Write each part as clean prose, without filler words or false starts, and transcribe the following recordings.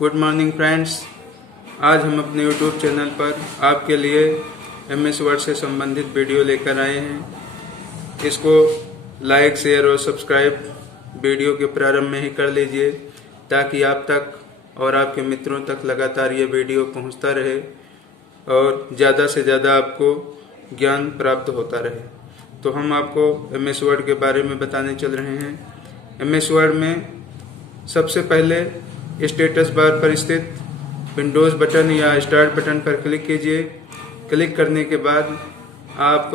Good morning friends. आज हम अपने यूट्यूब चैनल पर आपके लिए MS वर्ड से संबंधित वीडियो लेकर आए हैं। इसको लाइक, शेयर और सब्सक्राइब वीडियो के प्रारंभ में ही कर लीजिए ताकि आप तक और आपके मित्रों तक लगातार ये वीडियो पहुंचता रहे और ज़्यादा से ज़्यादा आपको ज्ञान प्राप्त होता रहे। तो हम आपको MS वर्ड के बारे में बताने चल रहे हैं। MS वर्ड में सबसे पहले स्टेटस बार पर स्थित विंडोज़ बटन या स्टार्ट बटन पर क्लिक कीजिए। क्लिक करने के बाद आप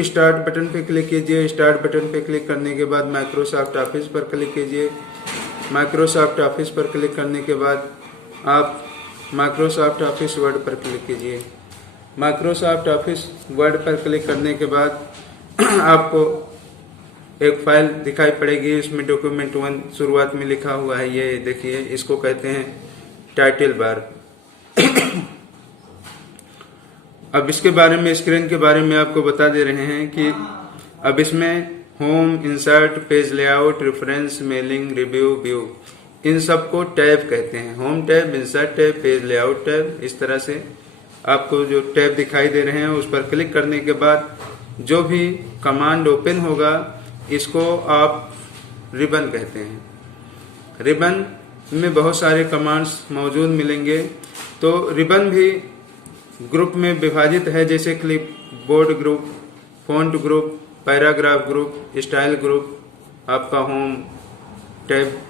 स्टार्ट बटन पर क्लिक कीजिए। स्टार्ट बटन पर क्लिक करने के बाद माइक्रोसॉफ्ट ऑफिस पर क्लिक कीजिए। माइक्रोसॉफ्ट ऑफिस पर क्लिक करने के बाद आप माइक्रोसॉफ्ट ऑफिस वर्ड पर क्लिक कीजिए। माइक्रोसॉफ्ट ऑफिस वर्ड पर क्लिक करने के बाद आपको एक फाइल दिखाई पड़ेगी। इसमें डॉक्यूमेंट 1 शुरुआत में लिखा हुआ है, ये देखिए, इसको कहते हैं टाइटल बार। अब इसके बारे में, स्क्रीन के बारे में आपको बता दे रहे हैं कि अब इसमें home, insert, page layout, reference, mailing, review, view, इन सबको टैब कहते हैं। Home tab, insert tab, page layout tab, इस तरह से आपको जो टैब दिखाई दे रहे हैं उस पर क्लिक करने के बाद जो भी कमांड ओपन होगा इसको आप रिबन कहते हैं। रिबन में बहुत सारे कमांड्स मौजूद मिलेंगे। तो रिबन भी ग्रुप में विभाजित है, जैसे clipboard group, font group, paragraph group, style group, आपका होम टैब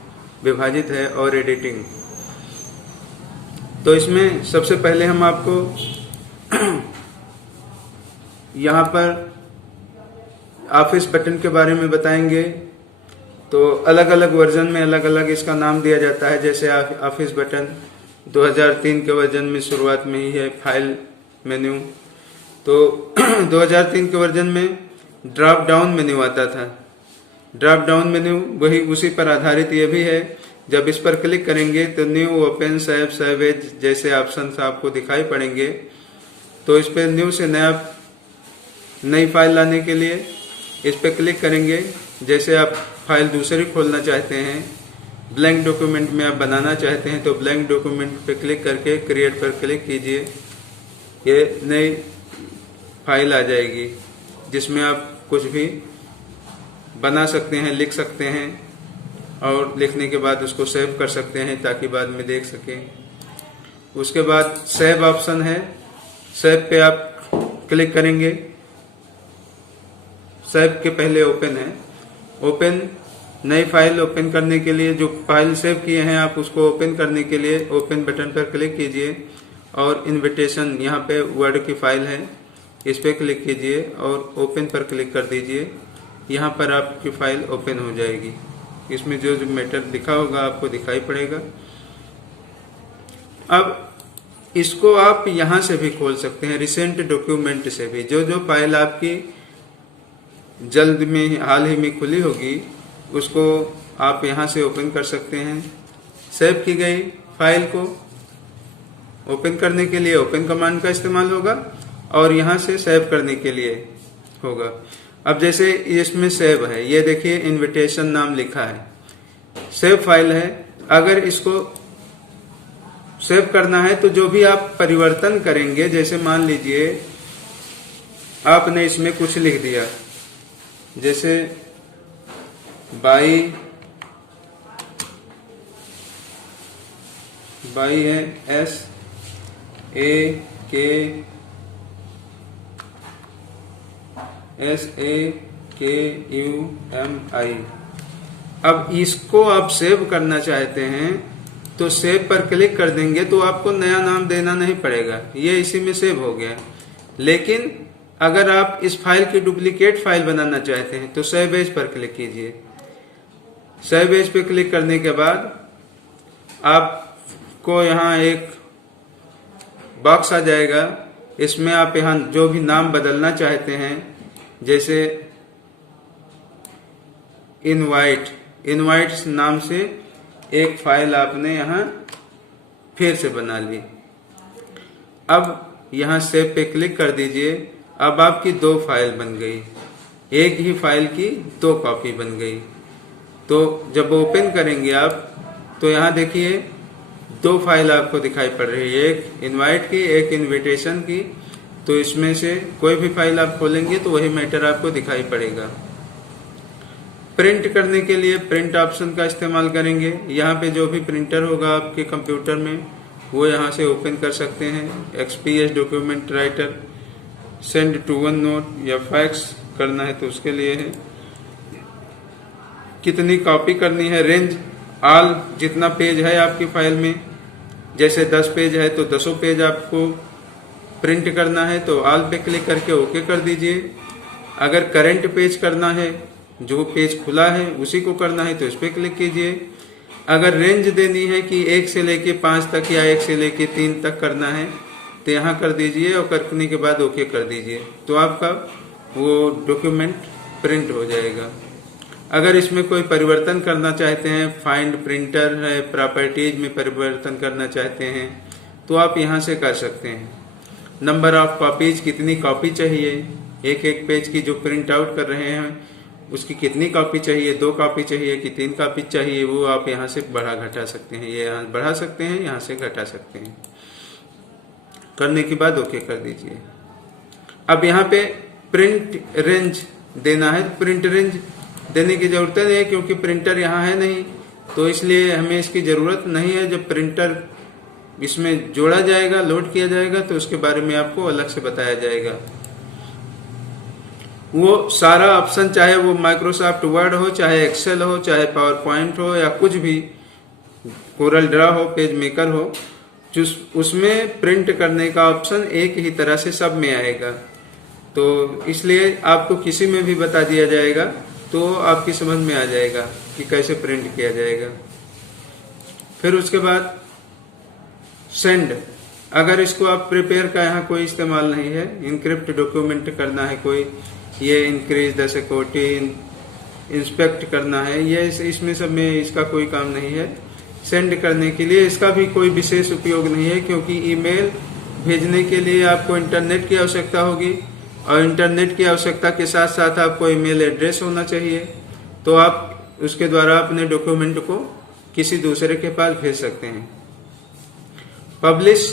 विभाजित है और एडिटिंग। तो इसमें सबसे पहले हम आपको यहाँ पर ऑफिस बटन के बारे में बताएंगे। तो अलग अलग वर्जन में अलग अलग इसका नाम दिया जाता है। जैसे ऑफिस बटन 2003 के वर्जन में शुरुआत में ही है फाइल मेन्यू। तो 2003 के वर्जन में ड्रॉप डाउन मेन्यू आता था। ड्रॉप डाउन मेन्यू वही उसी पर आधारित ये भी है। जब इस पर क्लिक करेंगे तो new, open, save, save as जैसे ऑप्शन आपको दिखाई पड़ेंगे। तो इस पर न्यू से नई फाइल लाने के लिए इस पर क्लिक करेंगे। जैसे आप फाइल दूसरी खोलना चाहते हैं, ब्लैंक डॉक्यूमेंट में आप बनाना चाहते हैं, तो ब्लैंक डॉक्यूमेंट पे क्लिक करके क्रिएट पर क्लिक कीजिए। ये नई फाइल आ जाएगी जिसमें आप कुछ भी बना सकते हैं, लिख सकते हैं और लिखने के बाद उसको सेव कर सकते हैं ताकि बाद में देख सकें। उसके बाद सेव ऑप्शन है, सेव पे आप क्लिक करेंगे। सेव के पहले ओपन है। ओपन, नई फाइल ओपन करने के लिए जो फाइल सेव किए हैं आप उसको ओपन करने के लिए ओपन बटन पर क्लिक कीजिए और इनविटेशन, यहाँ पे वर्ड की फाइल है, इस पे क्लिक कीजिए और ओपन पर क्लिक कर दीजिए। यहाँ पर आपकी फाइल ओपन हो जाएगी। इसमें जो जो मैटर लिखा होगा आपको दिखाई पड़ेगा। अब इसको आप यहाँ से भी खोल सकते हैं, रिसेंट डॉक्यूमेंट से भी। जो फाइल आपकी जल्द में हाल ही में खुली होगी उसको आप यहाँ से ओपन कर सकते हैं। सेव की गई फाइल को ओपन करने के लिए ओपन कमांड का इस्तेमाल होगा और यहाँ से सेव करने के लिए होगा। अब जैसे इसमें सेव है, ये देखिए इनविटेशन नाम लिखा है, सेव फाइल है। अगर इसको सेव करना है तो जो भी आप परिवर्तन करेंगे, जैसे मान लीजिए आपने इसमें कुछ लिख दिया, जैसे बाई है SAKUMI। अब इसको आप सेव करना चाहते हैं तो सेव पर क्लिक कर देंगे तो आपको नया नाम देना नहीं पड़ेगा, ये इसी में सेव हो गया। लेकिन अगर आप इस फाइल की डुप्लीकेट फाइल बनाना चाहते हैं तो सेव एज पर क्लिक कीजिए। सेव एज पे क्लिक करने के बाद आपको यहाँ एक बॉक्स आ जाएगा। इसमें आप यहाँ जो भी नाम बदलना चाहते हैं, जैसे इनवाइट्स नाम से एक फाइल आपने यहाँ फिर से बना ली। अब यहाँ सेव पे क्लिक कर दीजिए। अब आपकी 2 फाइल बन गई, एक ही फाइल की 2 कॉपी बन गई। तो जब ओपन करेंगे आप तो यहाँ देखिए दो फाइल आपको दिखाई पड़ रही है, एक इनवाइट की, एक इनविटेशन की। तो इसमें से कोई भी फाइल आप खोलेंगे तो वही मैटर आपको दिखाई पड़ेगा। प्रिंट करने के लिए प्रिंट ऑप्शन का इस्तेमाल करेंगे। यहाँ पे जो भी प्रिंटर होगा आपके कंप्यूटर में वो यहाँ से ओपन कर सकते हैं। XPS document writer, send to OneNote या फैक्स करना है तो उसके लिए है। कितनी कॉपी करनी है, रेंज ऑल, जितना पेज है आपकी फाइल में, जैसे 10 पेज है तो 10 पेज आपको प्रिंट करना है तो ऑल पे क्लिक करके ओके कर दीजिए। अगर करंट पेज करना है, जो पेज खुला है उसी को करना है तो इस पे क्लिक कीजिए। अगर रेंज देनी है कि 1 से लेके 5 तक या 1 से लेके 3 तक करना है तो यहाँ कर दीजिए और करने के बाद ओके कर दीजिए, तो आपका वो डॉक्यूमेंट प्रिंट हो जाएगा। अगर इसमें कोई परिवर्तन करना चाहते हैं, फाइंड प्रिंटर है, प्रॉपर्टीज में परिवर्तन करना चाहते हैं तो आप यहाँ से कर सकते हैं। नंबर ऑफ कॉपीज, कितनी कॉपी चाहिए, एक एक पेज की जो प्रिंट आउट कर रहे हैं उसकी कितनी कॉपी चाहिए, 2 कॉपी चाहिए कि 3 कॉपी चाहिए, वो आप यहाँ से बढ़ा घटा सकते हैं। ये यहाँ बढ़ा सकते हैं, यहाँ से घटा सकते हैं। करने के बाद ओके कर दीजिए। अब यहाँ पे प्रिंट रेंज देना है। प्रिंट रेंज देने की जरूरत नहीं है क्योंकि प्रिंटर यहाँ है नहीं, तो इसलिए हमें इसकी जरूरत नहीं है। जब प्रिंटर इसमें जोड़ा जाएगा, लोड किया जाएगा तो उसके बारे में आपको अलग से बताया जाएगा। वो सारा ऑप्शन, चाहे वो माइक्रोसॉफ्ट वर्ड हो, चाहे एक्सेल हो, चाहे पावर पॉइंट हो या कुछ भी, कोरल ड्रा हो, पेज मेकर हो, उसमें प्रिंट करने का ऑप्शन एक ही तरह से सब में आएगा। तो इसलिए आपको किसी में भी बता दिया जाएगा तो आपकी समझ में आ जाएगा कि कैसे प्रिंट किया जाएगा। फिर उसके बाद सेंड, अगर इसको आप प्रिपेयर का यहाँ कोई इस्तेमाल नहीं है, इनक्रिप्ट डॉक्यूमेंट करना है कोई, ये इंक्रीज द सिक्योरिटी, इंस्पेक्ट करना है, ये इसमें सब में इसका कोई काम नहीं है। सेंड करने के लिए इसका भी कोई विशेष उपयोग नहीं है क्योंकि ईमेल भेजने के लिए आपको इंटरनेट की आवश्यकता होगी और इंटरनेट की आवश्यकता के साथ साथ आपको ईमेल एड्रेस होना चाहिए, तो आप उसके द्वारा अपने डॉक्यूमेंट को किसी दूसरे के पास भेज सकते हैं। पब्लिश,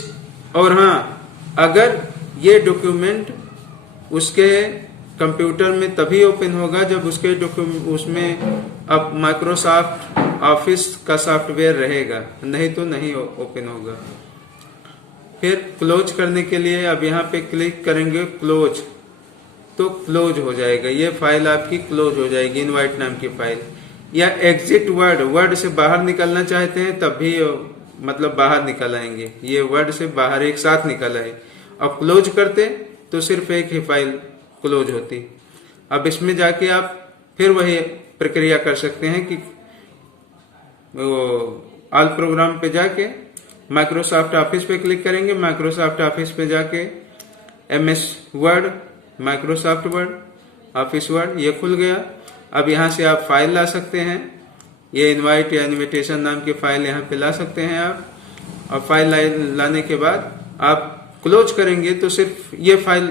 और हाँ, अगर ये डॉक्यूमेंट उसके कंप्यूटर में तभी ओपन होगा जब उसके उसमें अब माइक्रोसॉफ्ट ऑफिस का सॉफ्टवेयर रहेगा, नहीं तो नहीं ओपन होगा। फिर क्लोज करने के लिए अब यहाँ पे क्लिक करेंगे क्लोज, तो क्लोज हो जाएगा, ये फाइल आपकी क्लोज हो जाएगी, इनवाइट नाम की फाइल। या एग्जिट वर्ड, वर्ड से बाहर निकलना चाहते हैं तब भी मतलब बाहर निकल आएंगे, ये वर्ड से बाहर एक साथ निकल आए। अब क्लोज करते तो सिर्फ एक ही फाइल क्लोज होती। अब इसमें जाके आप फिर वही प्रक्रिया कर सकते हैं कि ऑल प्रोग्राम पे जाके माइक्रोसॉफ्ट ऑफिस पे क्लिक करेंगे, माइक्रोसॉफ्ट ऑफिस पे जाके MS word, Microsoft word, office word, ये खुल गया। अब यहाँ से आप फाइल ला सकते हैं, ये इनवाइट या इनविटेशन नाम की फाइल यहाँ पे ला सकते हैं आप। और फाइल लाने के बाद आप क्लोज करेंगे तो सिर्फ ये फाइल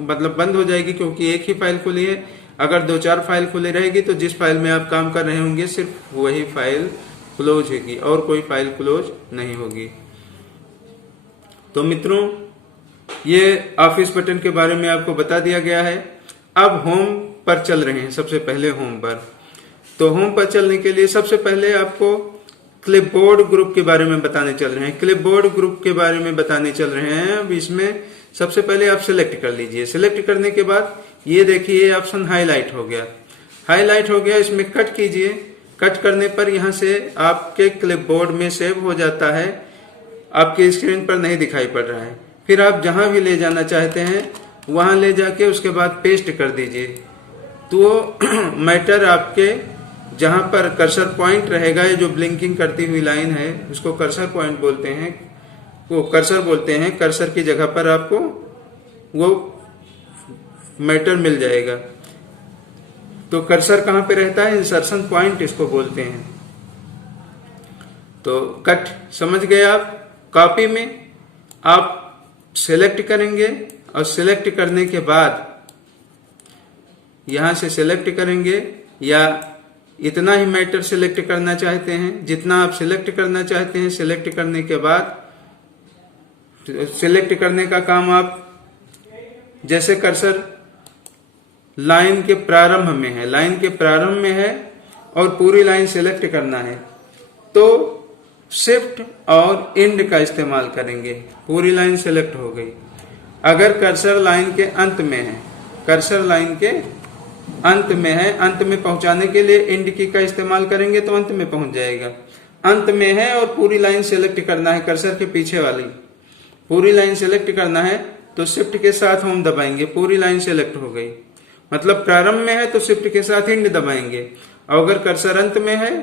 मतलब बंद हो जाएगी क्योंकि एक ही फाइल खुली है। अगर 2-4 फाइल खुली रहेगी तो जिस फाइल में आप काम कर रहे होंगे सिर्फ वही फाइल क्लोज होगी और कोई फाइल क्लोज नहीं होगी। तो मित्रों, ये ऑफिस बटन के बारे में आपको बता दिया गया है। अब होम पर चल रहे हैं, सबसे पहले होम पर। तो होम पर चलने के लिए सबसे पहले आपको क्लिपबोर्ड ग्रुप के बारे में बताने चल रहे हैं। क्लिपबोर्ड ग्रुप के बारे में बताने चल रहे हैं। अब इसमें सबसे पहले आप सिलेक्ट कर लीजिए। सिलेक्ट करने के बाद ये देखिए ऑप्शन हाईलाइट हो गया, हाईलाइट हो गया, इसमें कट कीजिए। कट करने पर यहाँ से आपके क्लिपबोर्ड में सेव हो जाता है, आपके स्क्रीन पर नहीं दिखाई पड़ रहा है। फिर आप जहां भी ले जाना चाहते हैं वहां ले जाके उसके बाद पेस्ट कर दीजिए। तो मैटर आपके जहां पर कर्सर पॉइंट रहेगा, ये जो ब्लिंकिंग करती हुई लाइन है उसको कर्सर पॉइंट बोलते हैं, वो कर्सर बोलते हैं। कर्सर की जगह पर आपको वो मैटर मिल जाएगा। तो कर्सर कहां पे रहता है, इंसर्शन पॉइंट इसको बोलते हैं। तो कट समझ गए आप। कॉपी में आप सिलेक्ट करेंगे और सिलेक्ट करने के बाद यहां से सिलेक्ट करेंगे या इतना ही मैटर सिलेक्ट करना चाहते हैं जितना आप सिलेक्ट करना चाहते हैं। सिलेक्ट करने के बाद सिलेक्ट करने का काम आप, जैसे कर्सर लाइन के प्रारंभ में है, लाइन के प्रारंभ में है और पूरी लाइन सिलेक्ट करना है तो शिफ्ट और एंड का इस्तेमाल करेंगे। पूरी लाइन सिलेक्ट हो गई। अगर कर्सर लाइन के अंत में है, कर्सर लाइन के अंत में है, अंत में पहुंचाने के लिए एंड की का इस्तेमाल करेंगे तो अंत में पहुंच जाएगा। अंत में है और पूरी लाइन सिलेक्ट करना है, कर्सर के पीछे वाली पूरी लाइन सिलेक्ट करना है तो शिफ्ट के साथ होम दबाएंगे। पूरी लाइन सिलेक्ट हो गई, मतलब प्रारंभ में है तो शिफ्ट के साथ एंड दबाएंगे, और अगर कर्सर अंत में है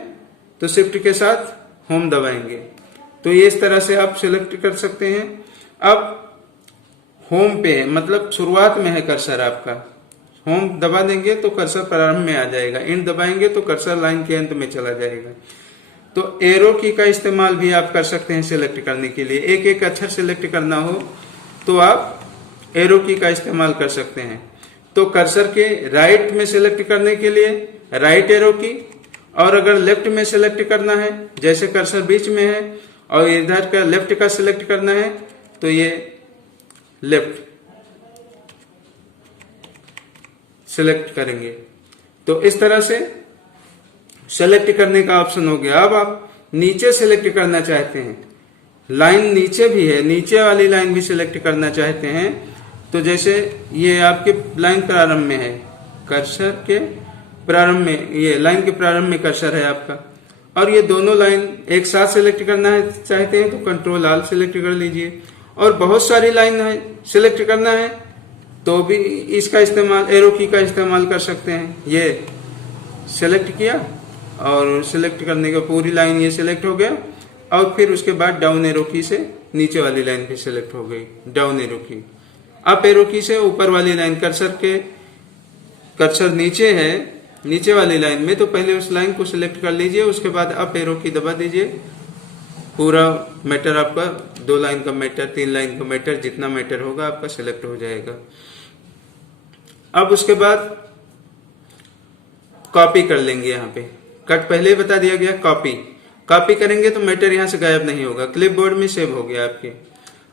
तो शिफ्ट के साथ होम दबाएंगे। तो ये इस तरह से आप सिलेक्ट कर सकते हैं। अब होम पे है, मतलब शुरुआत में है कर्सर आपका, होम दबा देंगे तो कर्सर प्रारंभ में आ जाएगा, एंड दबाएंगे तो कर्सर लाइन के अंत में चला जाएगा। तो एरो की का इस्तेमाल भी आप कर सकते हैं सिलेक्ट करने के लिए। एक एक अक्षर सिलेक्ट करना हो तो आप एरो की का इस्तेमाल कर सकते हैं। तो कर्सर के राइट में सिलेक्ट करने के लिए राइट एरो की, और अगर लेफ्ट में सिलेक्ट करना है, जैसे कर्सर बीच में है और इधर का लेफ्ट का सिलेक्ट करना है तो ये लेफ्ट सिलेक्ट करेंगे। तो इस तरह से सेलेक्ट करने का ऑप्शन हो गया। अब आप नीचे सेलेक्ट करना चाहते हैं, लाइन नीचे भी है, नीचे वाली लाइन भी सिलेक्ट करना चाहते हैं तो जैसे ये आपके लाइन प्रारंभ में है, कर्सर के प्रारंभ में, ये लाइन के प्रारंभ में कर्सर है आपका, और ये दोनों लाइन एक साथ सिलेक्ट करना है चाहते हैं तो कंट्रोल ऑल सिलेक्ट कर लीजिए। और बहुत सारी लाइन है सिलेक्ट करना है तो भी इसका इस्तेमाल, एरो की का इस्तेमाल कर सकते हैं। ये सिलेक्ट किया और सिलेक्ट करने के पूरी लाइन ये सिलेक्ट हो गया, और फिर उसके बाद डाउन एरो की से नीचे वाली लाइन भी सिलेक्ट हो गई, डाउन एरो की। अप एरो की से ऊपर वाली लाइन, कर्सर नीचे है, नीचे वाली लाइन में, तो पहले उस लाइन को सिलेक्ट कर लीजिए, उसके बाद अप एरो की दबा दीजिए। पूरा मैटर आपका 2 लाइन का मैटर, 3 लाइन का मैटर, जितना मैटर होगा आपका सिलेक्ट हो जाएगा। अब उसके बाद कॉपी कर लेंगे। यहाँ पे कट पहले ही बता दिया गया, कॉपी करेंगे तो मैटर यहाँ से गायब नहीं होगा, क्लिपबोर्ड में सेव हो गया आपके।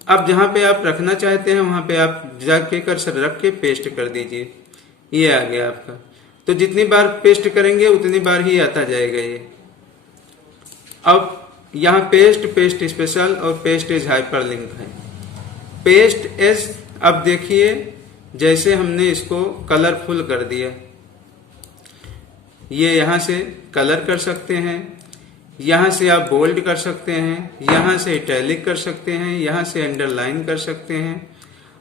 अब जहां पे आप रखना चाहते हैं वहां पे आप जाके कर्सर रख के पेस्ट कर दीजिए, ये आ गया आपका। तो जितनी बार पेस्ट करेंगे उतनी बार ही आता जाएगा ये। अब यहाँ पेस्ट स्पेशल और पेस्ट एज हाइपरलिंक है। पेस्ट एज, अब देखिए जैसे हमने इसको कलरफुल कर दिया, ये यहां से कलर कर सकते हैं, यहां से आप बोल्ड कर सकते हैं, यहां से इटैलिक कर सकते हैं, यहां से अंडरलाइन कर सकते हैं।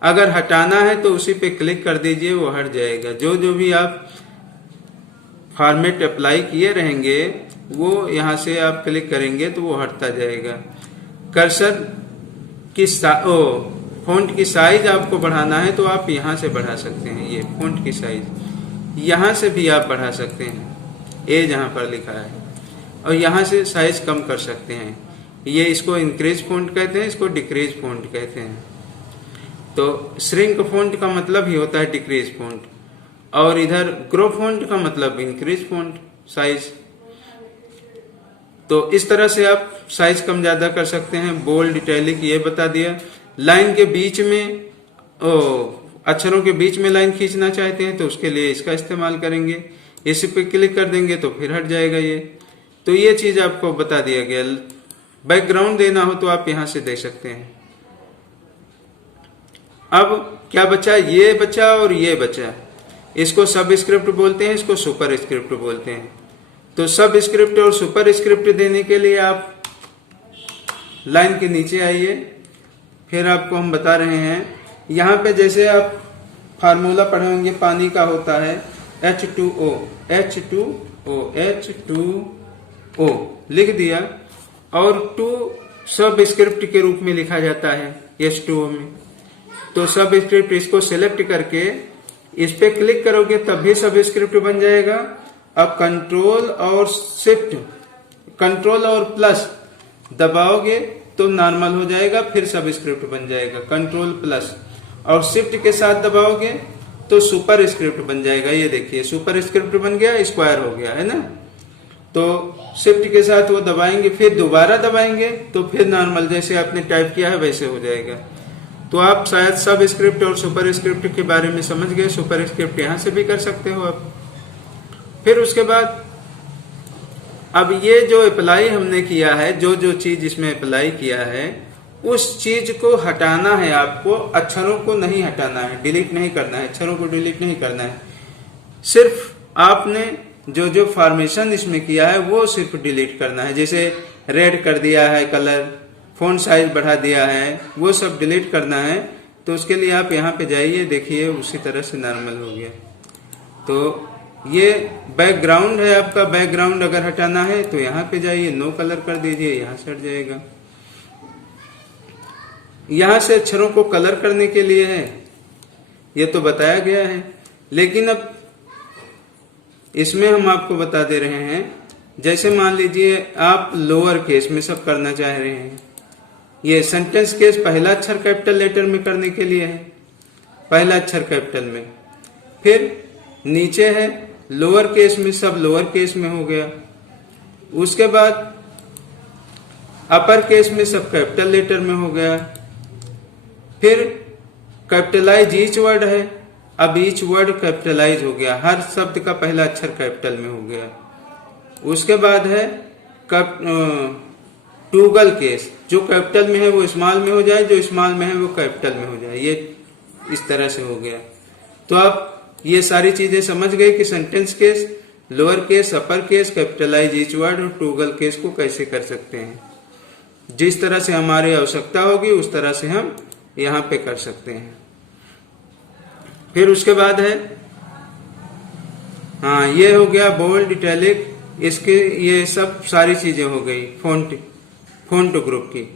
अगर हटाना है तो उसी पे क्लिक कर दीजिए, वो हट जाएगा। जो जो भी आप फॉर्मेट अप्लाई किए रहेंगे वो यहां से आप क्लिक करेंगे तो वो हटता जाएगा। कर्सर की फॉन्ट की साइज आपको बढ़ाना है तो आप यहां से बढ़ा सकते हैं, ये फॉन्ट की साइज यहां से भी आप बढ़ा सकते हैं, ए जहां पर लिखा है, और यहां से साइज कम कर सकते हैं। ये इसको इंक्रीज फॉन्ट कहते हैं, इसको डिक्रीज फॉन्ट कहते हैं। तो श्रिंक फॉन्ट का मतलब ही होता है डिक्रीज फॉन्ट, और इधर ग्रो फॉन्ट का मतलब इंक्रीज फॉन्ट साइज। तो इस तरह से आप साइज कम ज्यादा कर सकते हैं। बोल्ड, इटैलिक ये बता दिया। लाइन के बीच में, अक्षरों के बीच में लाइन खींचना चाहते हैं तो उसके लिए इसका इस्तेमाल करेंगे, इसी पे क्लिक कर देंगे तो फिर हट जाएगा ये। तो ये चीज आपको बता दिया गया। बैकग्राउंड देना हो तो आप यहां से दे सकते हैं। अब क्या बचा, ये बचा और ये बचा। इसको सब स्क्रिप्ट बोलते हैं, इसको सुपर स्क्रिप्ट बोलते हैं। तो सब स्क्रिप्ट और सुपर स्क्रिप्ट देने के लिए आप लाइन के नीचे आइए, फिर आपको हम बता रहे हैं। यहाँ पे जैसे आप फार्मूला पढ़े होंगे, पानी का होता है H2O, H2O, H2O लिख दिया, और 2 सब स्क्रिप्ट के रूप में लिखा जाता है H2O में। तो सब स्क्रिप्ट, इसको सिलेक्ट करके इस पे क्लिक करोगे तब भी सब स्क्रिप्ट बन जाएगा। अब कंट्रोल और शिफ्ट, कंट्रोल और प्लस दबाओगे तो नॉर्मल हो जाएगा, फिर सब स्क्रिप्ट बन जाएगा। कंट्रोल प्लस और शिफ्ट के साथ दबाओगे तो सुपर स्क्रिप्ट बन जाएगा। ये देखिए सुपर स्क्रिप्ट बन गया, स्क्वायर हो गया है ना। तो शिफ्ट के साथ वो दबाएंगे, फिर दोबारा दबाएंगे तो फिर नॉर्मल जैसे आपने टाइप किया है वैसे हो जाएगा। तो आप शायद सब स्क्रिप्ट और सुपर स्क्रिप्ट के बारे में समझ गए। सुपर स्क्रिप्ट यहाँ से भी कर सकते हो आप। फिर उसके बाद अब ये जो अप्लाई हमने किया है, जो चीज इसमें अप्लाई किया है, उस चीज को हटाना है आपको। अक्षरों को नहीं हटाना है, डिलीट नहीं करना है, अक्षरों को डिलीट नहीं करना है। सिर्फ आपने जो फॉर्मेशन इसमें किया है वो सिर्फ डिलीट करना है। जैसे रेड कर दिया है कलर, फॉन्ट साइज बढ़ा दिया है, वो सब डिलीट करना है। तो उसके लिए आप यहाँ पे जाइए, देखिए उसी तरह से नॉर्मल हो गया। तो ये बैकग्राउंड है आपका। बैकग्राउंड अगर हटाना है तो यहाँ पे जाइए, नो कलर कर दीजिए, यहाँ से हट जाएगा। यहाँ से अक्षरों को कलर करने के लिए है, ये तो बताया गया है। लेकिन अब इसमें हम आपको बता दे रहे हैं, जैसे मान लीजिए आप लोअर केस में सब करना चाह रहे हैं। ये सेंटेंस केस पहला अक्षर कैपिटल लेटर में करने के लिए है, पहला अक्षर कैपिटल में। फिर नीचे है लोअर केस में, सब लोअर केस में हो गया। उसके बाद अपर केस में सब कैपिटल लेटर में हो गया। फिर कैपिटलाइज ईच वर्ड है, अब ईच वर्ड कैपिटलाइज हो गया, हर शब्द का पहला अक्षर कैपिटल में हो गया। उसके बाद है टूगल केस, जो कैपिटल में है वो स्मॉल में हो जाए, जो स्मॉल में है वो कैपिटल में हो जाए। ये इस तरह से हो गया। तो आप ये सारी चीजें समझ गए कि sentence case, lower case, upper case, capitalise each word और टूगल केस को कैसे कर सकते हैं। जिस तरह से हमारी आवश्यकता होगी उस तरह से हम यहाँ पे कर सकते हैं। फिर उसके बाद है, हाँ ये हो गया बोल्ड, इटैलिक, इसके ये सब सारी चीजें हो गई फ़ॉन्ट ग्रुप की।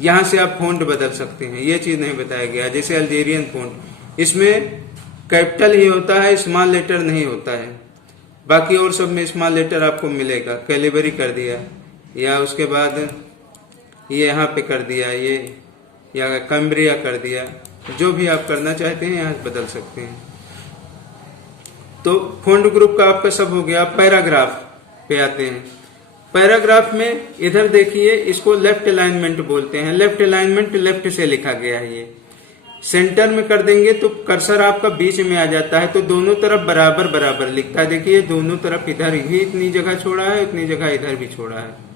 यहाँ से आप फ़ॉन्ट बदल सकते हैं, ये चीज नहीं बताया गया। जैसे अल्जेरियन फ़ॉन्ट, इसमें कैपिटल ही होता है, स्मॉल लेटर नहीं होता है। बाकी और सब में स्मॉल लेटर आपको मिलेगा। कैलिबरी कर दिया, या उसके बाद ये यहाँ पे कर दिया, ये या कैम्ब्रिया कर दिया, जो भी आप करना चाहते हैं यहाँ बदल सकते हैं। तो फ़ॉन्ट ग्रुप का आपका सब हो गया। पैराग्राफ पे आते हैं। पैराग्राफ में इधर देखिए, इसको लेफ्ट अलाइनमेंट बोलते हैं। लेफ्ट अलाइनमेंट लेफ्ट से लिखा गया है। ये सेंटर में कर देंगे तो कर्सर आपका बीच में आ जाता है, तो दोनों तरफ बराबर बराबर लिखता है। देखिए दोनों तरफ, इधर ही इतनी जगह छोड़ा है, उतनी जगह इधर भी छोड़ा है।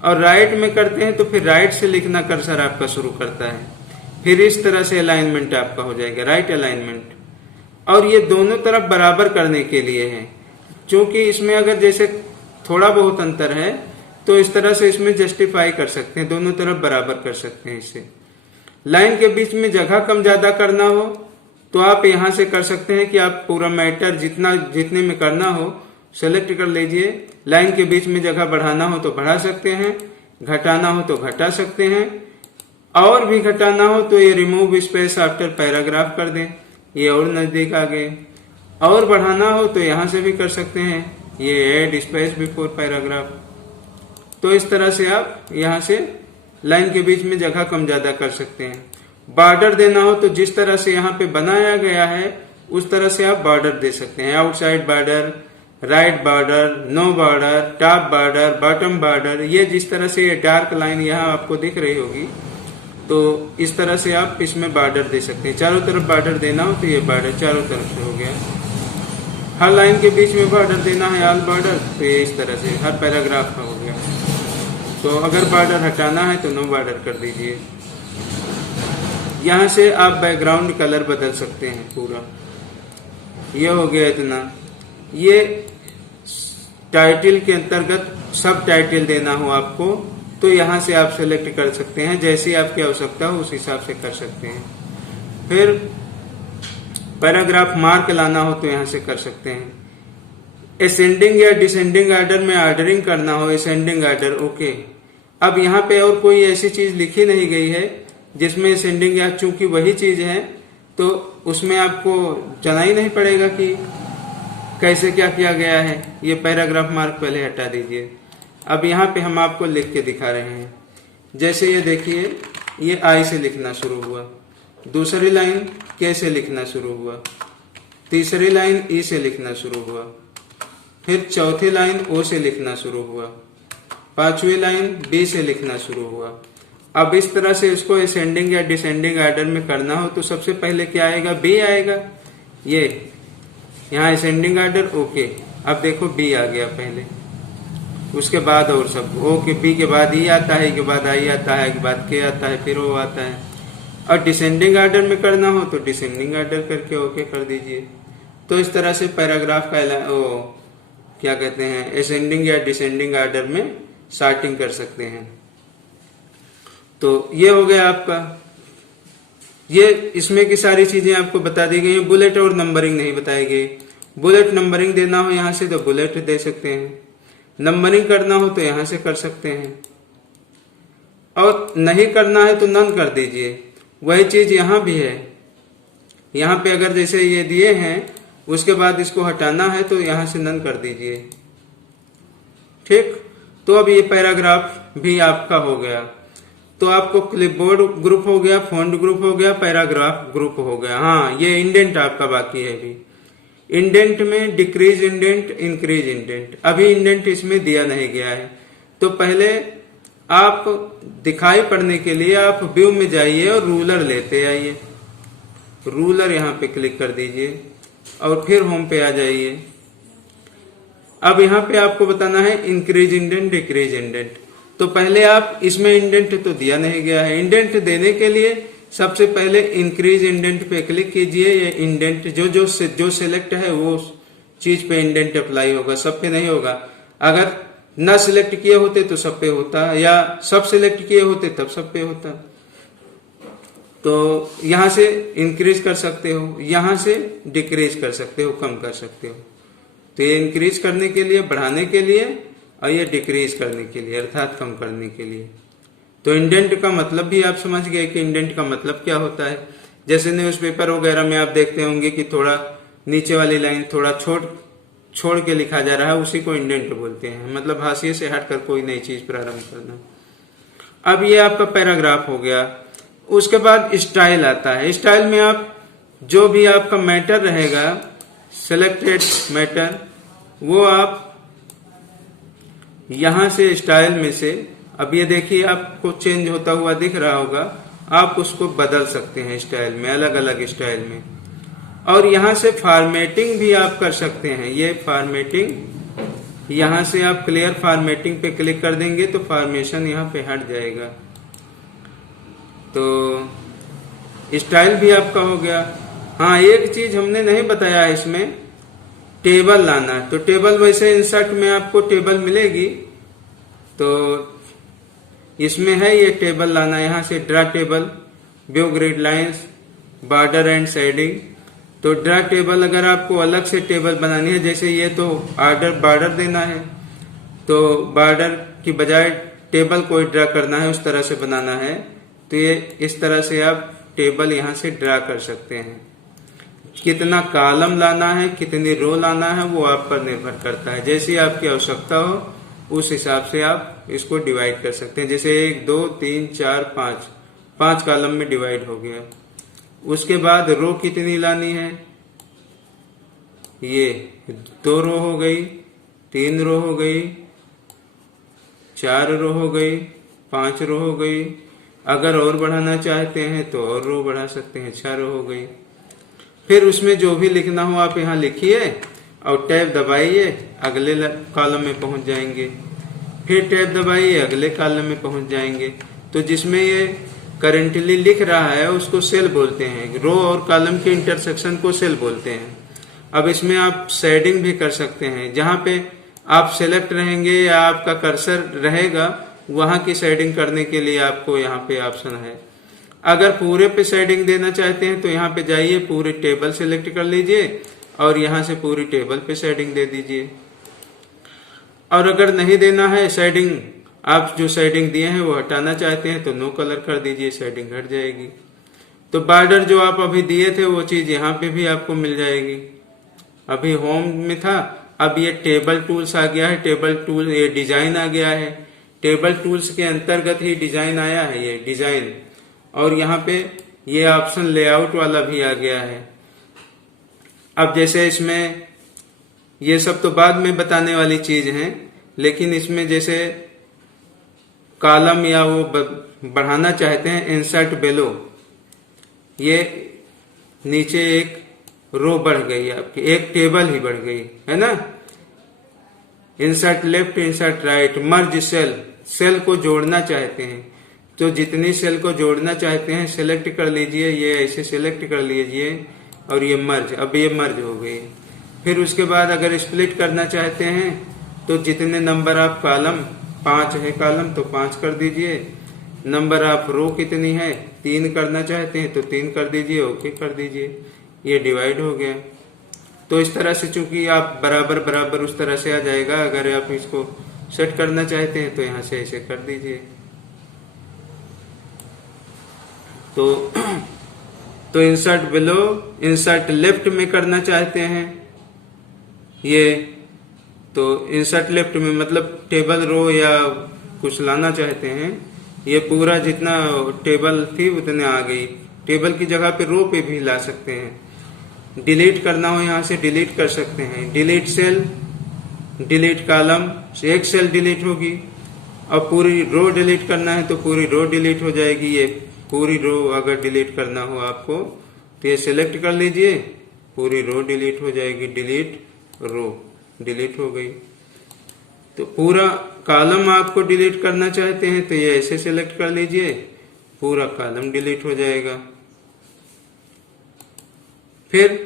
और राइट में करते हैं तो फिर राइट से लिखना कर्सर आपका शुरू करता है। फिर इस तरह से अलाइनमेंट आपका हो जाएगा, राइट अलाइनमेंट। और ये दोनों तरफ बराबर करने के लिए है, क्योंकि इसमें अगर जैसे थोड़ा बहुत अंतर है तो इस तरह से इसमें जस्टिफाई कर सकते हैं, दोनों तरफ बराबर कर सकते हैं। इससे लाइन के बीच में जगह कम ज्यादा करना हो तो आप यहां से कर सकते हैं कि आप पूरा मैटर जितने में करना हो सेलेक्ट कर लीजिए। लाइन के बीच में जगह बढ़ाना हो तो बढ़ा सकते हैं, घटाना हो तो घटा सकते हैं, और भी घटाना हो तो ये रिमूव स्पेस आफ्टर पैराग्राफ कर दें, ये और नजदीक आ गए। और बढ़ाना हो तो यहां से भी कर सकते हैं, ये ऐड स्पेस बिफोर पैराग्राफ। तो इस तरह से आप यहां से लाइन के बीच में जगह कम ज्यादा कर सकते हैं। बॉर्डर देना हो तो जिस तरह से यहाँ पे बनाया गया है उस तरह से आप बॉर्डर दे सकते हैं। Outside border, right border, no border, top border, bottom border. ये जिस तरह से ये डार्क लाइन यहाँ आपको दिख रही होगी, तो इस तरह से आप इसमें बॉर्डर दे सकते हैं। चारों तरफ बॉर्डर देना हो तो ये बॉर्डर चारों तरफ से हो गया। हर लाइन के बीच में बॉर्डर देना है, ऑल बॉर्डर, तो ये इस तरह से हर पैराग्राफ का हो गया। तो अगर बॉर्डर हटाना है तो नो बॉर्डर कर दीजिए। यहाँ से आप बैकग्राउंड कलर बदल सकते हैं पूरा। ये हो गया इतना। ये टाइटल के अंतर्गत सब टाइटल देना हो आपको तो यहाँ से आप सेलेक्ट कर सकते हैं, जैसी आपकी आवश्यकता हो उस हिसाब से कर सकते हैं। फिर पैराग्राफ मार्क लाना हो तो यहाँ से कर सकते हैं। असेंडिंग या डिसेंडिंग ऑर्डर में ऑर्डरिंग करना हो, असेंडिंग ऑर्डर, ओके। अब यहाँ पे और कोई ऐसी चीज लिखी नहीं गई है जिसमें असेंडिंग, या चूंकि वही चीज है तो उसमें आपको जाना ही नहीं पड़ेगा कि कैसे क्या किया गया है। ये पैराग्राफ मार्क पहले हटा दीजिए। अब यहाँ पे हम आपको लिख के दिखा रहे हैं। जैसे ये देखिए, ये आई से लिखना शुरू हुआ, दूसरी लाइन के से लिखना शुरू हुआ, तीसरी लाइन ई से लिखना शुरू हुआ, फिर चौथी लाइन ओ से लिखना शुरू हुआ, पांचवी लाइन बी से लिखना शुरू हुआ। अब इस तरह से इसको असेंडिंग या डिसेंडिंग ऑर्डर में करना हो तो सबसे पहले क्या आएगा, बी आएगा। ये यहाँ असेंडिंग ऑर्डर ओके, अब देखो बी आ गया पहले, उसके बाद और सब ओ के, बी के बाद ई आता है, के बाद आई आता है, के बाद के आता है, फिर ओ आता है। और डिसेंडिंग ऑर्डर में करना हो तो डिसेंडिंग ऑर्डर करके ओके कर दीजिए। तो इस तरह से पैराग्राफ का क्या कहते हैं, असेंडिंग या डिसेंडिंग ऑर्डर में सॉर्टिंग कर सकते हैं। तो ये हो गया आपका, ये इसमें की सारी चीजें आपको बता दी गई हैं। बुलेट और नंबरिंग नहीं बताई गई। बुलेट नंबरिंग देना हो यहां से तो बुलेट दे सकते हैं, नंबरिंग करना हो तो यहां से कर सकते हैं, और नहीं करना है तो नन कर दीजिए। वही चीज यहां भी है, यहां पे अगर जैसे ये दिए हैं उसके बाद इसको हटाना है तो यहां से नन कर दीजिए। ठीक, तो अब ये पैराग्राफ भी आपका हो गया। तो आपको क्लिपबोर्ड ग्रुप हो गया, फॉन्ट ग्रुप हो गया, पैराग्राफ ग्रुप हो गया। हाँ, ये इंडेंट आपका बाकी है अभी। इंडेंट में डिक्रीज इंडेंट, इंक्रीज इंडेंट, अभी इंडेंट इसमें दिया नहीं गया है। तो पहले आप दिखाई पड़ने के लिए आप व्यू में जाइए और रूलर लेते आइए, रूलर यहाँ पे क्लिक कर दीजिए और फिर होम पे आ जाइए। अब यहाँ पे आपको बताना है इंक्रीज इंडेंट, डिक्रीज इंडेंट। तो पहले आप इसमें इंडेंट तो दिया नहीं गया है, इंडेंट देने के लिए सबसे पहले इंक्रीज इंडेंट पे क्लिक कीजिए। ये इंडेंट जो सिलेक्ट है वो चीज पे इंडेंट अप्लाई होगा, सब पे नहीं होगा। अगर न सिलेक्ट किए होते तो सब पे होता, या सब सिलेक्ट किए होते तब सब पे होता। तो यहां से इंक्रीज कर सकते हो, यहां से डिक्रीज कर सकते हो, कम कर सकते हो। तो ये इंक्रीज करने के लिए, बढ़ाने के लिए, और ये डिक्रीज करने के लिए अर्थात कम करने के लिए। तो इंडेंट का मतलब भी आप समझ गए कि इंडेंट का मतलब क्या होता है। जैसे न्यूज़पेपर वगैरह में आप देखते होंगे कि थोड़ा नीचे वाली लाइन थोड़ा छोड़ के लिखा जा रहा है, उसी को इंडेंट बोलते हैं। मतलब हाशिए से हटकर कोई नई चीज प्रारंभ करना। अब ये आपका पैराग्राफ हो गया। उसके बाद स्टाइल आता है। स्टाइल में आप जो भी आपका मैटर रहेगा, सिलेक्टेड मैटर, वो आप यहां से स्टाइल में से, अब ये देखिए आपको चेंज होता हुआ दिख रहा होगा, आप उसको बदल सकते हैं स्टाइल में, अलग अलग स्टाइल में। और यहां से फॉर्मेटिंग भी आप कर सकते हैं। ये फॉर्मेटिंग, यहां से आप क्लियर फॉर्मेटिंग पे क्लिक कर देंगे तो फॉर्मेशन यहां पे हट जाएगा। तो स्टाइल भी आपका हो गया। हाँ, एक चीज हमने नहीं बताया इसमें, टेबल लाना। तो टेबल वैसे इंसर्ट में आपको टेबल मिलेगी, तो इसमें है ये टेबल लाना। यहां से draw table, view grid lines, border and shading. तो ड्रा टेबल अगर आपको अलग से टेबल बनानी है, जैसे ये तो बॉर्डर देना है, तो बॉर्डर की बजाय टेबल को ड्रा करना है, उस तरह से बनाना है, तो ये इस तरह से आप टेबल यहां से ड्रा कर सकते हैं। कितना कॉलम लाना है, कितनी रो लाना है, वो आप पर निर्भर करता है। जैसी आपकी आवश्यकता हो उस हिसाब से आप इसको डिवाइड कर सकते हैं। जैसे 1 2 3 4 5 कॉलम में डिवाइड हो गया। उसके बाद रो कितनी लानी है, ये 2 रो हो गई, 3 रो हो गई, 4 रो हो गई, 5 रो हो गई। अगर और बढ़ाना चाहते हैं तो और रो बढ़ा सकते हैं, 6 रो हो गई। फिर उसमें जो भी लिखना हो आप यहाँ लिखिए और टैब दबाइए, अगले कॉलम में पहुंच जाएंगे। फिर टैब दबाइए, अगले कॉलम में पहुंच जाएंगे। तो जिसमें ये करेंटली लिख रहा है उसको सेल बोलते हैं। रो और कॉलम के इंटरसेक्शन को सेल बोलते हैं। अब इसमें आप शेडिंग भी कर सकते हैं। जहां पे आप सेलेक्ट रहेंगे या आपका कर्सर रहेगा, वहां की शेडिंग करने के लिए आपको यहाँ पे ऑप्शन है। अगर पूरे पे शेडिंग देना चाहते हैं तो यहाँ पे जाइए, पूरे टेबल सेलेक्ट कर लीजिए और यहाँ से पूरी टेबल पे शेडिंग दे दीजिए। और अगर नहीं देना है शेडिंग, आप जो शेडिंग दिए हैं वो हटाना चाहते हैं तो नो कलर कर दीजिए, शेडिंग हट जाएगी। तो बॉर्डर जो आप अभी दिए थे वो चीज यहाँ पे भी आपको मिल जाएगी। अभी होम में था, अब ये टेबल टूल्स आ गया है। टेबल टूल, ये डिजाइन आ गया है। टेबल टूल्स के अंतर्गत ही डिजाइन आया है, ये डिजाइन। और यहाँ पे ये ऑप्शन लेआउट वाला भी आ गया है। अब जैसे इसमें ये सब तो बाद में बताने वाली चीज है, लेकिन इसमें जैसे कॉलम या वो बढ़ाना चाहते हैं, इंसर्ट बेलो, ये नीचे एक रो बढ़ गई आपकी, एक टेबल ही बढ़ गई है ना। Insert left, insert right, merge cell, cell को जोड़ना चाहते हैं तो जितनी सेल को जोड़ना चाहते हैं सेलेक्ट कर लीजिए, ये ऐसे सेलेक्ट कर लीजिए और ये मर्ज, अब ये मर्ज हो गई। फिर उसके बाद अगर स्प्लिट करना चाहते हैं तो जितने नंबर आप कॉलम, 5 है कॉलम तो 5 कर दीजिए, नंबर आप रो कितनी है 3 करना चाहते हैं तो 3 कर दीजिए, ओके कर दीजिए, ये डिवाइड हो गया। तो इस तरह से चूंकि आप बराबर बराबर उस तरह से आ जाएगा। अगर आप इसको सेट करना चाहते हैं तो यहां से ऐसे कर दीजिए। तो इंसर्ट बिलो, इंसर्ट लेफ्ट में करना चाहते हैं ये, तो इंसर्ट लेफ्ट में मतलब टेबल रो या कुछ लाना चाहते हैं, ये पूरा जितना टेबल थी उतने आ गई, टेबल की जगह पे रो पे भी ला सकते हैं। डिलीट करना हो यहां से डिलीट कर सकते हैं, डिलीट सेल, डिलीट कॉलम, एक सेल डिलीट होगी। अब पूरी रो डिलीट करना है तो पूरी रो डिलीट हो जाएगी। ये पूरी रो अगर डिलीट करना हो आपको तो ये सिलेक्ट कर लीजिए, पूरी रो डिलीट हो जाएगी, डिलीट रो, डिलीट हो गई। तो पूरा कॉलम आपको डिलीट करना चाहते हैं तो ये ऐसे सिलेक्ट कर लीजिए, पूरा कॉलम डिलीट हो जाएगा। फिर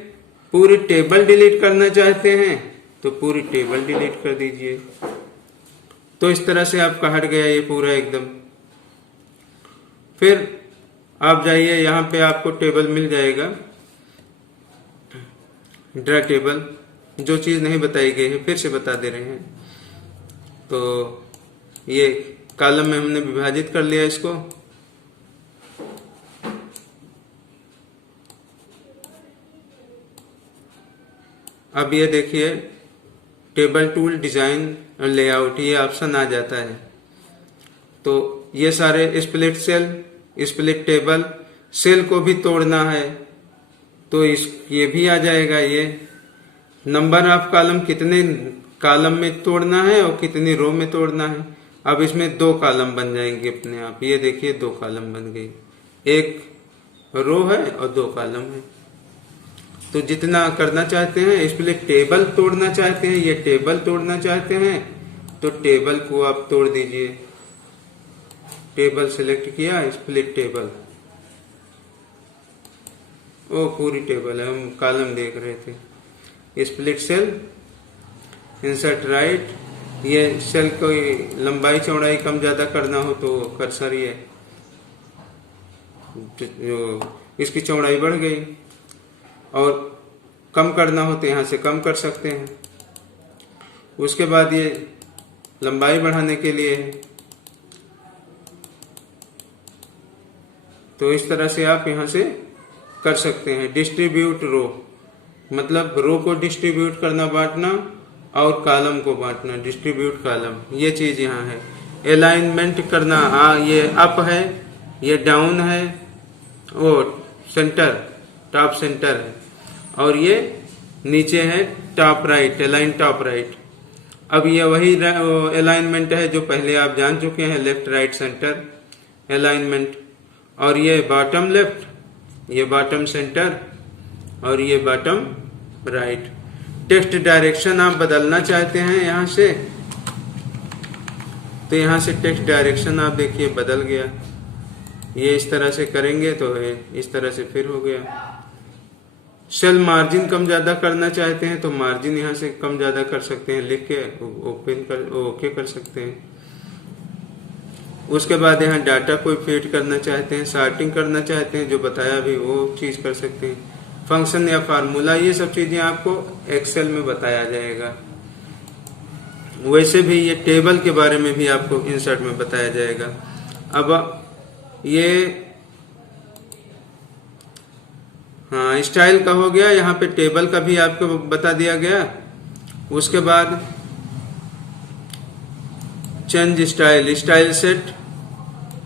पूरी टेबल डिलीट करना चाहते हैं तो पूरी टेबल डिलीट कर दीजिए। तो इस तरह से आपका हट गया ये पूरा एकदम। फिर आप जाइए, यहां पे आपको टेबल मिल जाएगा, ड्रा टेबल, जो चीज नहीं बताई गई है फिर से बता दे रहे हैं। तो ये कॉलम में हमने विभाजित कर लिया इसको, अब ये देखिए टेबल टूल, डिजाइन और लेआउट, ये ऑप्शन आ जाता है। तो ये सारे split cell, split table, cell को भी तोड़ना है तो ये भी आ जाएगा। ये नंबर ऑफ कॉलम, कितने कॉलम में तोड़ना है और कितनी रो में तोड़ना है। अब इसमें 2 कॉलम बन जाएंगे अपने आप, ये देखिए 2 कॉलम बन गई, एक रो है और 2 कॉलम है। तो जितना करना चाहते हैं, स्प्लिट टेबल तोड़ना चाहते हैं, ये टेबल तोड़ना चाहते हैं तो टेबल को आप तोड़ दीजिए, टेबल सिलेक्ट किया, स्प्लिट टेबल, ओ पूरी टेबल है, हम कॉलम देख रहे थे। स्प्लिट सेल, इंसर्ट राइट, ये सेल को लंबाई चौड़ाई कम ज्यादा करना हो तो कर्सर ये जो इसकी चौड़ाई बढ़ गई, और कम करना हो तो यहां से कम कर सकते हैं। उसके बाद ये लंबाई बढ़ाने के लिए है, तो इस तरह से आप यहां से कर सकते हैं। डिस्ट्रीब्यूट रो, मतलब रो को डिस्ट्रीब्यूट करना, बांटना, और कॉलम को बांटना, डिस्ट्रीब्यूट कॉलम, ये चीज यहाँ है। अलाइनमेंट करना, ये अप है, ये डाउन है, वो सेंटर, टॉप सेंटर है, और ये नीचे है top right, align top right. अब ये वही अलाइनमेंट है जो पहले आप जान चुके हैं, लेफ्ट राइट सेंटर अलाइनमेंट। और ये बॉटम लेफ्ट, ये बॉटम सेंटर, और ये बॉटम राइट। टेक्स्ट डायरेक्शन आप बदलना चाहते हैं यहां से, तो यहां से टेक्स्ट डायरेक्शन आप देखिए बदल गया। ये इस तरह से करेंगे तो इस तरह से फिर हो गया। सेल मार्जिन कम ज्यादा करना चाहते हैं तो मार्जिन यहां से कम ज्यादा कर सकते हैं, लिख के ओके कर सकते हैं। उसके बाद यहाँ डाटा कोई फीड करना चाहते हैं, सॉर्टिंग करना चाहते हैं, जो बताया भी वो चीज कर सकते हैं। फंक्शन या फार्मूला, ये सब चीजें आपको एक्सेल में बताया जाएगा। वैसे भी ये टेबल के बारे में भी आपको इंसर्ट में बताया जाएगा। अब ये हाँ स्टाइल का हो गया, यहाँ पे टेबल का भी आपको बता दिया गया। उसके बाद चेंज स्टाइल, स्टाइल सेट,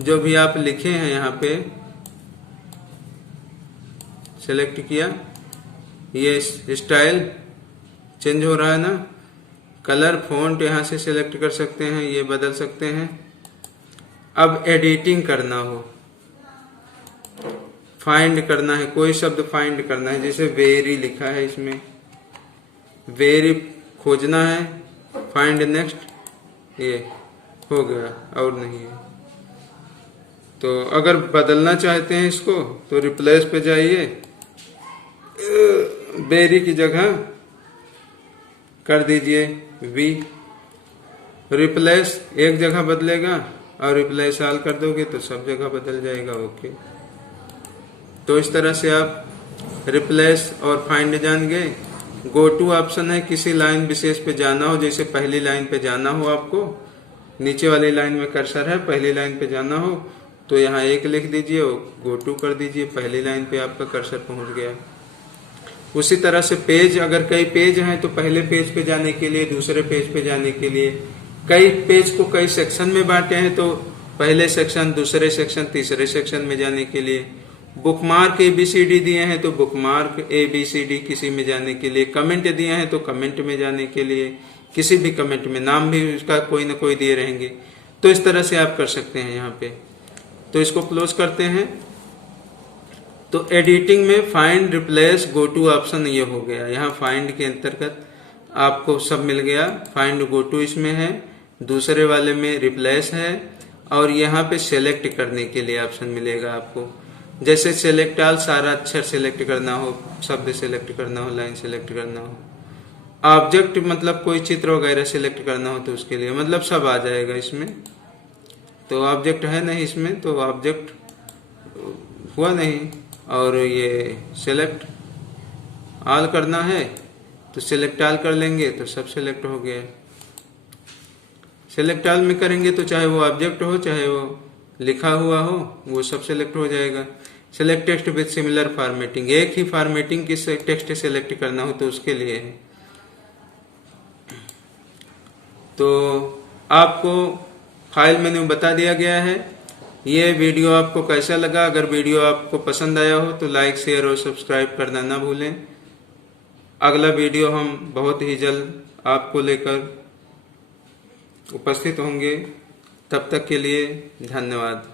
जो भी आप लिखे हैं यहाँ पे सेलेक्ट किया, ये स्टाइल चेंज हो रहा है ना। कलर फॉन्ट यहाँ से सिलेक्ट कर सकते हैं, ये बदल सकते हैं। अब एडिटिंग करना हो, फाइंड करना है, कोई शब्द फाइंड करना है, जैसे वेरी लिखा है इसमें, वेरी खोजना है, फाइंड नेक्स्ट, ये हो गया और नहीं है। तो अगर बदलना चाहते हैं इसको तो रिप्लेस पे जाइए, वेरी की जगह कर दीजिए वी। रिप्लेस एक जगह बदलेगा और रिप्लेस ऑल कर दोगे तो सब जगह बदल जाएगा। ओके, तो इस तरह से आप रिप्लेस और फाइंड जान गए। गो टू ऑप्शन है, किसी लाइन विशेष पे जाना हो, जैसे पहली लाइन पे जाना हो आपको, नीचे वाली लाइन में कर्सर है, पहली लाइन पे जाना हो तो यहाँ 1 लिख दीजिए और गो टू कर दीजिए, पहली लाइन पे आपका कर्सर पहुंच गया। उसी तरह से पेज, अगर कई पेज हैं तो पहले पेज पे जाने के लिए, दूसरे पेज पे जाने के लिए, कई पेज को कई सेक्शन में बांटे हैं तो पहले सेक्शन, दूसरे सेक्शन, तीसरे सेक्शन में जाने के लिए, बुकमार्क ABCD दिए हैं तो बुकमार्क ABCD किसी में जाने के लिए, कमेंट दिए हैं तो कमेंट में जाने के लिए, किसी भी कमेंट में नाम भी उसका कोई ना कोई दिए रहेंगे। तो इस तरह से आप कर सकते हैं यहाँ पे। तो इसको क्लोज करते हैं। तो एडिटिंग में find, replace, go to option ये हो गया। यहाँ फाइंड के अंतर्गत आपको सब मिल गया। फाइंड, गो टू इसमें है, दूसरे वाले में रिप्लेस है, और यहाँ पे सेलेक्ट करने के लिए ऑप्शन मिलेगा आपको। जैसे सेलेक्ट ऑल, सारा अक्षर सेलेक्ट करना हो, शब्द सेलेक्ट करना हो, लाइन सेलेक्ट करना हो, ऑब्जेक्ट मतलब कोई चित्र वगैरह सेलेक्ट करना हो तो उसके लिए, मतलब सब आ जाएगा इसमें। तो ऑब्जेक्ट है नहीं इसमें, तो ऑब्जेक्ट हुआ नहीं। और ये सेलेक्ट ऑल करना है तो सेलेक्ट ऑल कर लेंगे तो सब सेलेक्ट हो गया। सेलेक्ट ऑल में करेंगे तो चाहे वो ऑब्जेक्ट हो, चाहे वो लिखा हुआ हो, वो सब सेलेक्ट हो जाएगा। Select text with similar formatting, एक ही फॉर्मेटिंग की टेक्स्ट सेलेक्ट करना हो तो उसके लिए है। तो आपको फाइल मेन्यू बता दिया गया है। ये वीडियो आपको कैसा लगा? अगर वीडियो आपको पसंद आया हो तो लाइक, शेयर और सब्सक्राइब करना ना भूलें। अगला वीडियो हम बहुत ही जल्द आपको लेकर उपस्थित होंगे। तब तक के लिए धन्यवाद।